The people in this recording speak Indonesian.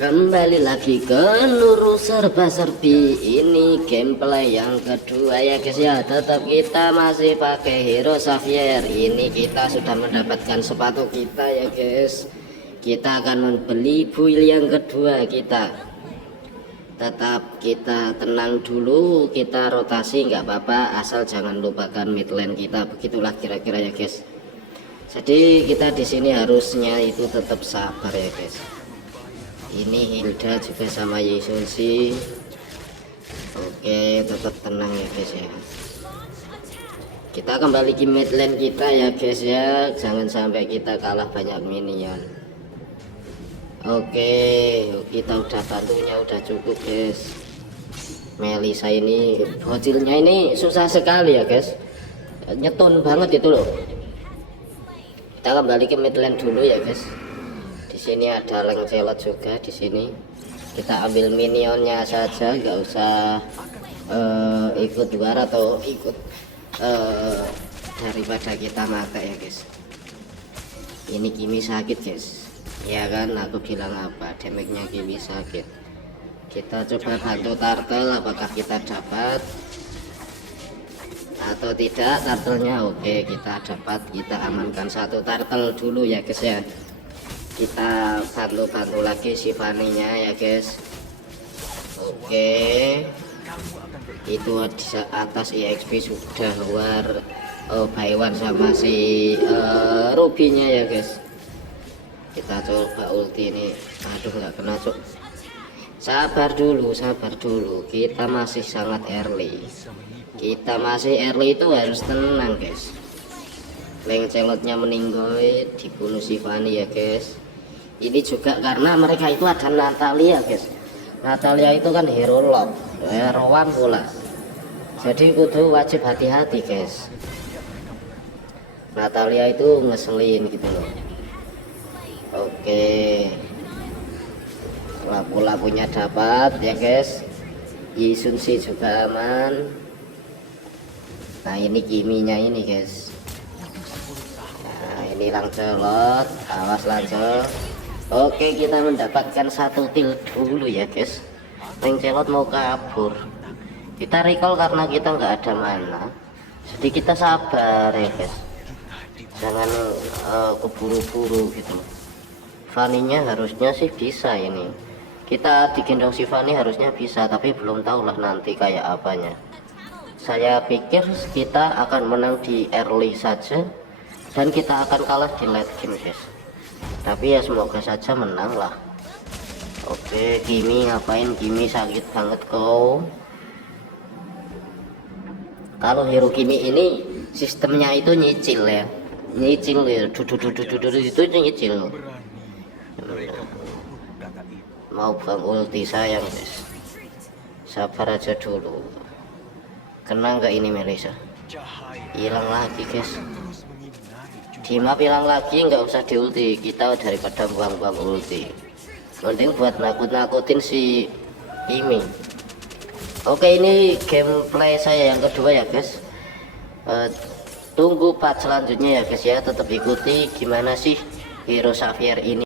Kembali lagi ke Lurus Serba Serbi. Ini gameplay yang kedua ya guys ya. Tetap kita masih pakai Hero Xavier. Ini kita sudah mendapatkan sepatu kita ya guys. Kita akan membeli build yang kedua kita. Tetap kita tenang dulu, kita rotasi nggak apa-apa, asal jangan lupakan mid lane kita. Begitulah kira-kira ya guys. Jadi kita di sini harusnya itu tetap sabar ya guys. Ini Hilda juga sama Yesunsi. Oke, tetap tenang ya guys ya. Kita kembali ke mid lane kita ya guys ya. Jangan sampai kita kalah banyak minion. Oke, kita udah bantunya udah cukup guys. Melisa ini bocilnya ini susah sekali ya guys. Nyetun banget itu loh. Kita kembali ke mid lane dulu ya guys. Di sini ada Lancelot juga. Di sini kita ambil minionnya saja, nggak usah ikut luar atau ikut daripada kita mati ya guys. Ini Kimi sakit guys, ya kan, aku bilang apa, damage-nya Kimi sakit. Kita coba bantu turtle, apakah kita dapat atau tidak turtle-nya. Oke, kita dapat, kita amankan satu turtle dulu ya guys ya. Kita bantu lagi si Fanny-nya ya guys. Oke, itu di atas EXP sudah luar buy one sama si Ruby-nya ya guys. Kita coba ulti ini. Aduh, nggak kena cuk. Sabar dulu, kita masih sangat early. Kita masih early, itu harus tenang guys. Lancelotnya meninggoy, dibunuh si Fanny ya guys. Ini juga karena mereka itu ada Natalia guys. Natalia itu kan hero lock, hero one pula. Jadi kudu wajib hati-hati guys. Natalia itu ngeselin gitu loh. Oke, lapu-lapunya dapat ya guys. Yisunsi juga aman. Nah ini Kiminya ini guys. Nah ini Lancelot, awas Lancelot. Oke, kita mendapatkan satu kill dulu ya guys. Lancelot mau kabur. Kita recall karena kita nggak ada mana. Jadi kita sabar ya guys. Jangan keburu-buru gitu. Fanny-nya harusnya sih bisa ini. Kita digendong si Fanny harusnya bisa, tapi belum tahu lah nanti kayak apanya. Saya pikir kita akan menang di early saja dan kita akan kalah di late game guys. Tapi ya semoga saja menang lah. Oke, Kimi ngapain? Kimi sakit banget kau. Kalau hero Kimi ini sistemnya itu nyicil ya, nyicil ya, itu nyicil. Mau bang ulti sayang guys, sabar aja dulu. Kena nggak ini Melisa? Hilang lagi guys. Di map hilang lagi, nggak usah di ulti, kita daripada buang-buang ulti mending buat nakut-nakutin si Kimi. Oke, ini gameplay saya yang kedua ya guys. Tunggu part selanjutnya ya guys ya. Tetap ikuti gimana sih Hero Xavier ini.